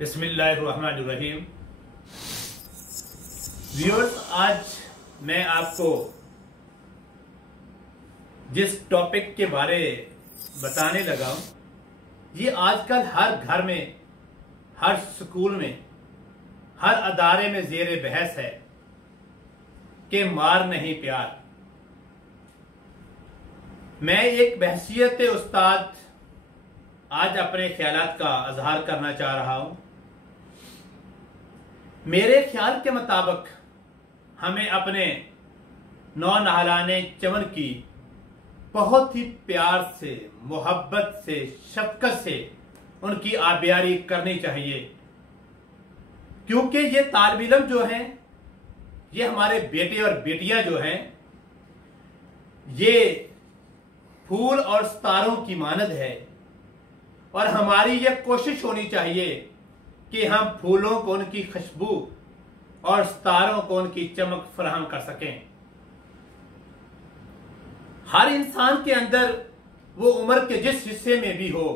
बिस्मिल्लाहिर्रहमानिर्रहीम। व्यूअर्स, आज मैं आपको जिस टॉपिक के बारे बताने लगा हूं, ये आजकल हर घर में, हर स्कूल में, हर अदारे में ज़ेरे बहस है कि मार नहीं प्यार। मैं एक बहसियत उस्ताद आज अपने ख्यालात का इजहार करना चाह रहा हूं। मेरे ख्याल के मुताबिक हमें अपने नौ नहलाने चमन की बहुत ही प्यार से, मोहब्बत से, शफकत से उनकी आबियारी करनी चाहिए, क्योंकि ये तालिब इल्म जो हैं, ये हमारे बेटे और बेटियां जो हैं, ये फूल और सितारों की मानद है और हमारी ये कोशिश होनी चाहिए कि हम फूलों को उनकी खुशबू और सितारों को उनकी चमक फराहम कर सकें। हर इंसान के अंदर वो उम्र के जिस हिस्से में भी हो,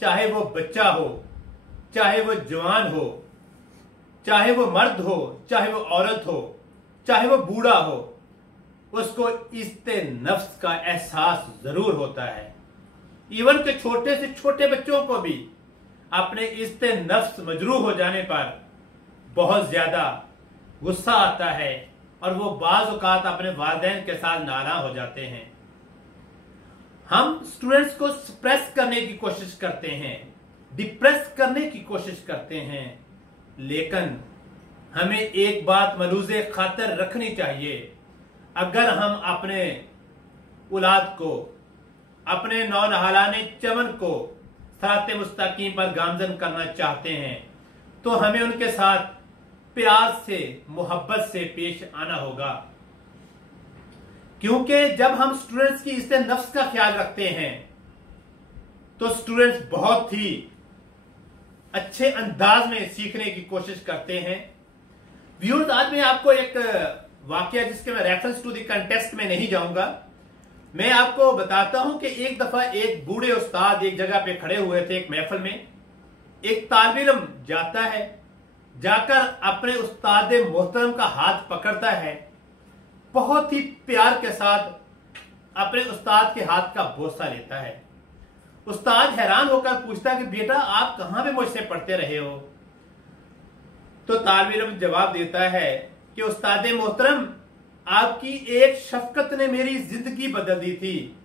चाहे वो बच्चा हो, चाहे वो जवान हो, चाहे वो मर्द हो, चाहे वो औरत हो, चाहे वो बूढ़ा हो, उसको इस्ते नफ्स का एहसास जरूर होता है। इवन के छोटे से छोटे बच्चों को भी अपने इस्ते नफ्स मजरूह हो जाने पर बहुत ज्यादा गुस्सा आता है और वो बाज़ औक़ात अपने वालिदैन के साथ नाराज हो जाते हैं। हम स्टूडेंट्स को सप्रेस करने की कोशिश करते हैं, डिप्रेस करने की कोशिश करते हैं, लेकिन हमें एक बात मलूज़े खातर रखनी चाहिए। अगर हम अपने औलाद को, अपने नौ नहलाने चमन को सराते मुस्तकीम पर गामजन करना चाहते हैं, तो हमें उनके साथ प्यार से, मोहब्बत से पेश आना होगा। क्योंकि जब हम स्टूडेंट्स की इस्ते नफ्स का ख्याल रखते हैं तो स्टूडेंट्स बहुत ही अच्छे अंदाज में सीखने की कोशिश करते हैं। व्यूअर्स, आज मैं आपको एक वाकया, जिसके मैं रेफरेंस टू द कंटेक्स्ट में नहीं जाऊंगा, मैं आपको बताता हूं कि एक दफा एक बूढ़े उस्ताद एक जगह पे खड़े हुए थे, एक महफिल में। एक तालिब इल्म जाता है, जाकर अपने उस्ताद मोहतरम का हाथ पकड़ता है, बहुत ही प्यार के साथ अपने उस्ताद के हाथ का बोसा लेता है। उस्ताद हैरान होकर पूछता है कि बेटा, आप कहां पे मुझसे पढ़ते रहे हो? तो तालिब इल्म जवाब देता है कि उस्ताद मोहतरम, आपकी एक शफकत ने मेरी जिंदगी बदल दी थी।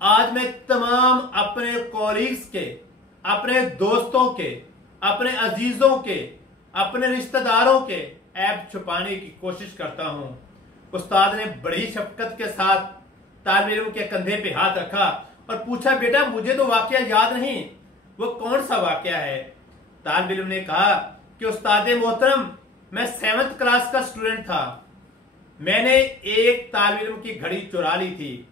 आज मैं तमाम अपने कॉलीग्स के, अपने दोस्तों के, अपने अजीजों के, अपने रिश्तेदारों के ऐब छुपाने की कोशिश करता हूं। उस्ताद ने बड़ी शफकत के साथ तालिब इल्म के कंधे पे हाथ रखा और पूछा, बेटा, मुझे तो वाकया याद नहीं, वो कौन सा वाकया है? तालिब इल्म ने कहा कि उस्ताद मोहतरम, मैं 7th क्लास का स्टूडेंट था। मैंने एक तालिब इल्म की घड़ी चुरा ली थी,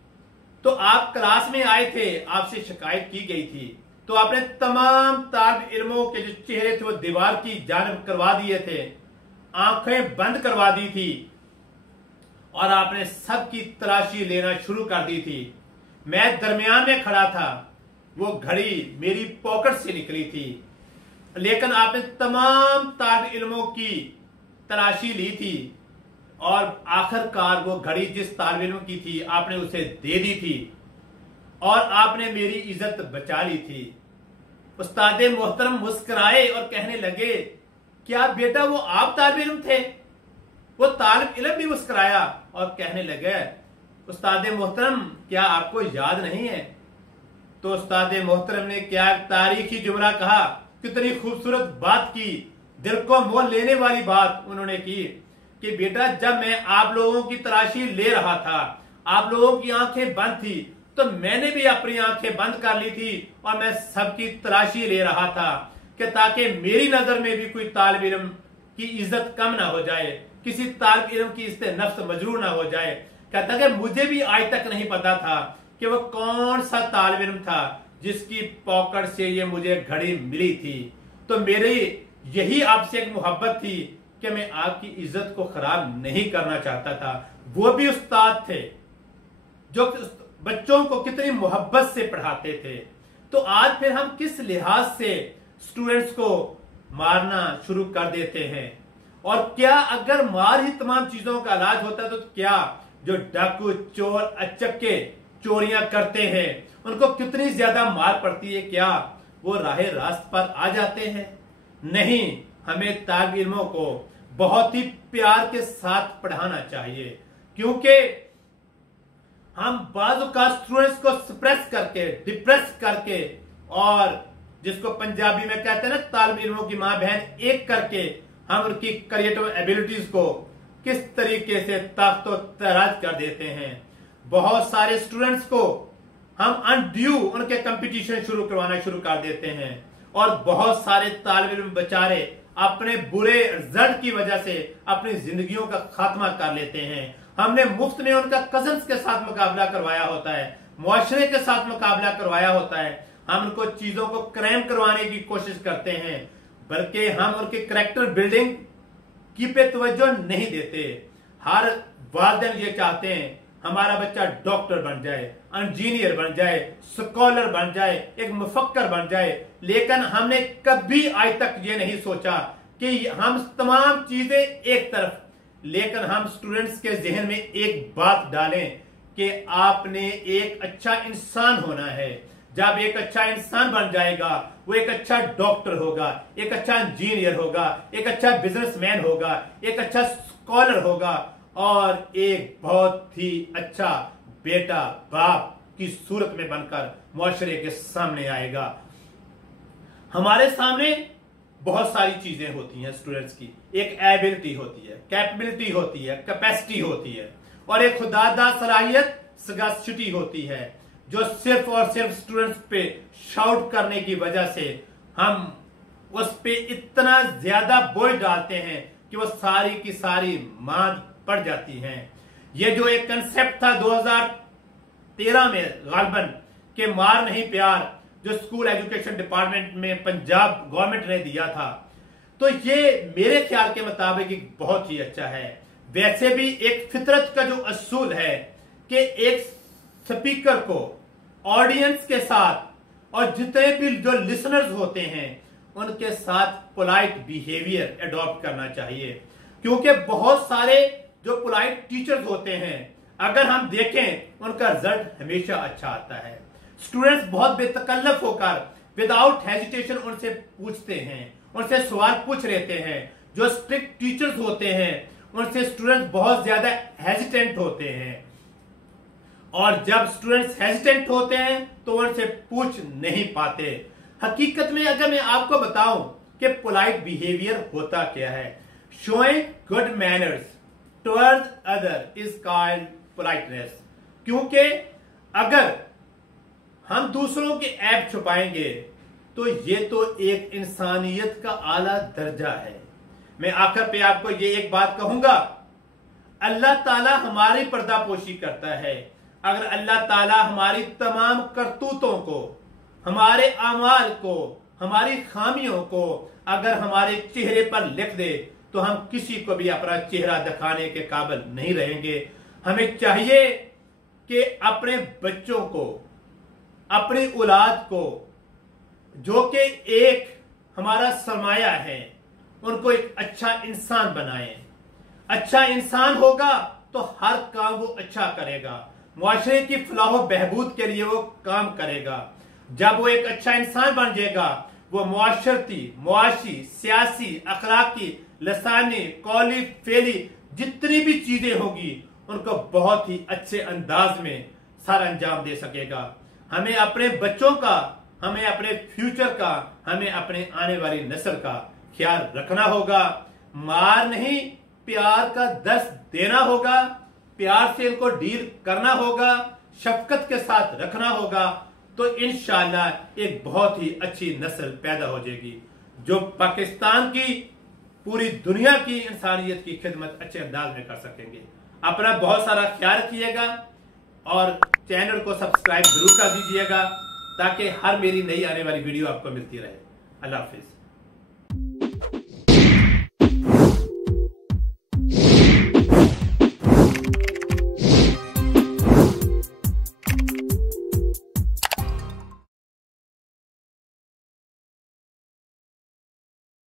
तो आप क्लास में आए थे, आपसे शिकायत की गई थी, तो आपने तमाम तालिब इल्मों के जो चेहरे थे वो दीवार की जानिब करवा दिए थे, आंखें बंद करवा दी थी और आपने सबकी तलाशी लेना शुरू कर दी थी। मैं दरमियान में खड़ा था, वो घड़ी मेरी पॉकेट से निकली थी, लेकिन आपने तमाम तालिब इल्मों की तलाशी ली थी और आखिरकार वो घड़ी जिस तालिब इल्म की थी, आपने उसे दे दी थी और आपने मेरी इज्जत बचा ली थी। उस्ताद मोहतरम मुस्कुराए और कहने लगे, क्या बेटा वो आप तालिब इल्म थे? वो तालिब इल्म भी मुस्कुराया और कहने लगे, उस्ताद मोहतरम, क्या आपको याद नहीं है? तो उस्ताद मोहतरम ने क्या तारीखी जुमला कहा, कितनी खूबसूरत बात की, दिल को मोह लेने वाली बात उन्होंने की कि बेटा, जब मैं आप लोगों की तलाशी ले रहा था, आप लोगों की आंखें बंद थी, तो मैंने भी अपनी आंखें बंद कर ली थी और मैं सबकी तलाशी ले रहा था कि ताकि मेरी नजर में भी कोई तालिब इल्म की इज्जत कम ना हो जाए, किसी तालिब इल्म की इस्ते नफ्स मजरूह ना हो जाए। कहता कि मुझे भी आज तक नहीं पता था कि वो कौन सा तालिब इल्म था जिसकी पॉकेट से ये मुझे घड़ी मिली थी। तो मेरी यही आपसे एक मोहब्बत थी कि मैं आपकी इज्जत को खराब नहीं करना चाहता था। वो भी उस्ताद थे जो बच्चों को कितनी मोहब्बत से पढ़ाते थे। तो आज फिर हम किस लिहाज से स्टूडेंट्स को मारना शुरू कर देते हैं। और क्या अगर मार ही तमाम चीजों का इलाज होता तो क्या जो डाकू चोर अचक्के चोरियां करते हैं उनको कितनी ज्यादा मार पड़ती है, क्या वो राहे रास्त पर आ जाते हैं? नहीं, हमें तालिब इल्मों को बहुत ही प्यार के साथ पढ़ाना चाहिए, क्योंकि हम बाज़ औक़ात स्टूडेंट्स को सप्रेस करके, डिप्रेस करके, और जिसको पंजाबी में कहते हैं ना तालिब इल्मों की मां बहन एक करके, हम उनकी क्रिएटिव एबिलिटीज को किस तरीके से ताकतो तराज कर देते हैं। बहुत सारे स्टूडेंट्स को हम अनड्यू उनके कंपटीशन करवाना शुरू कर देते हैं, और बहुत सारे तालिब इल्म बेचारे अपने बुरे रिजल्ट की वजह से अपनी जिंदगियों का खात्मा कर लेते हैं। हमने मुफ्त में उनका कजन्स के साथ मुकाबला करवाया होता है, मुआशरे के साथ मुकाबला करवाया होता है, हम उनको चीजों को क्रैम करवाने की कोशिश करते हैं, बल्कि हम उनके करैक्टर बिल्डिंग की पे तवज्जो नहीं देते। हर वालिदैन ये चाहते हैं हमारा बच्चा डॉक्टर बन जाए, इंजीनियर बन जाए, स्कॉलर बन जाए, एक मुफक्कर बन जाए, लेकिन हमने कभी आज तक ये नहीं सोचा कि हम तमाम चीजें एक तरफ, लेकिन हम स्टूडेंट्स के जहन में एक बात डालें कि आपने एक अच्छा इंसान होना है। जब एक अच्छा इंसान बन जाएगा वो एक अच्छा डॉक्टर होगा, एक अच्छा इंजीनियर होगा, एक अच्छा बिजनेसमैन होगा, एक अच्छा स्कॉलर होगा, और एक बहुत ही अच्छा बेटा बाप की सूरत में बनकर मुआशरे के सामने आएगा। हमारे सामने बहुत सारी चीजें होती हैं स्टूडेंट्स की, एक एबिलिटी होती है, कैपेबिलिटी होती है, कैपेसिटी होती है, और एक खुदादा सलाहियत सगासिटी होती है, जो सिर्फ और सिर्फ स्टूडेंट्स पे शाउट करने की वजह से हम उस पे इतना ज्यादा बोझ डालते हैं कि वो सारी की सारी मांद पड़ जाती हैं। ये जो एक कंसेप्ट था 2013 में गालबन के मार नहीं प्यार, जो स्कूल एजुकेशन डिपार्टमेंट में पंजाब गवर्नमेंट ने दिया था, तो ये मेरे ख्याल के मुताबिक बहुत ही अच्छा है। वैसे भी एक फितरत का जो असूल है कि एक स्पीकर को ऑडियंस के साथ और जितने भी जो लिसनर्स होते हैं उनके साथ पोलाइट बिहेवियर एडॉप्ट करना चाहिए, क्योंकि बहुत सारे जो पोलाइट टीचर्स होते हैं अगर हम देखें उनका रिजल्ट हमेशा अच्छा आता है। स्टूडेंट्स बहुत बेतकल्लफ होकर विदाउट हेजिटेशन उनसे पूछते हैं, उनसे सवाल पूछ लेते हैं। जो स्ट्रिक्ट टीचर्स होते हैं उनसे स्टूडेंट्स बहुत ज्यादा हेजिटेंट होते हैं, और जब स्टूडेंट्स हेजिटेंट होते हैं तो उनसे पूछ नहीं पाते। हकीकत में अगर मैं आपको बताऊं कि पोलाइट बिहेवियर होता क्या है, showing good manners towards other is called politeness. क्योंकि अगर हम दूसरों के ऐब छुपाएंगे तो ये तो एक इंसानियत का आला दर्जा है। मैं आखिर पे आपको ये एक बात कहूंगा, अल्लाह ताला हमारी पर्दापोशी करता है। अगर अल्लाह ताला हमारी तमाम करतूतों को, हमारे अमाल को, हमारी खामियों को अगर हमारे चेहरे पर लिख दे तो हम किसी को भी अपना चेहरा दिखाने के काबिल नहीं रहेंगे। हमें चाहिए कि अपने बच्चों को, अपनी औलाद को, जो कि एक हमारा सरमाया है, उनको एक अच्छा इंसान बनाएं। अच्छा इंसान होगा तो हर काम वो अच्छा करेगा, मुआशरे की फलाह बहबूद के लिए वो काम करेगा। जब वो एक अच्छा इंसान बन जाएगा वो मुआशरती, मुआशी, सियासी, अखलाकी, लसानी, कौली, फेली जितनी भी चीजें होगी उनको बहुत ही अच्छे अंदाज में सर अंजाम दे सकेगा। हमें अपने बच्चों का, हमें अपने फ्यूचर का, हमें अपने आने वाली नस्ल का ख्याल रखना होगा। मार नहीं प्यार का दर्स देना होगा, प्यार से इनको डील करना होगा, शफकत के साथ रखना होगा, तो इंशाअल्लाह एक बहुत ही अच्छी नस्ल पैदा हो जाएगी जो पाकिस्तान की, पूरी दुनिया की इंसानियत की खिदमत अच्छे अंदाज में कर सकेंगे। अपना बहुत सारा ख्याल रखिएगा और चैनल को सब्सक्राइब जरूर कर दीजिएगा ताकि हर मेरी नई आने वाली वीडियो आपको मिलती रहे। अल्लाह हाफिज।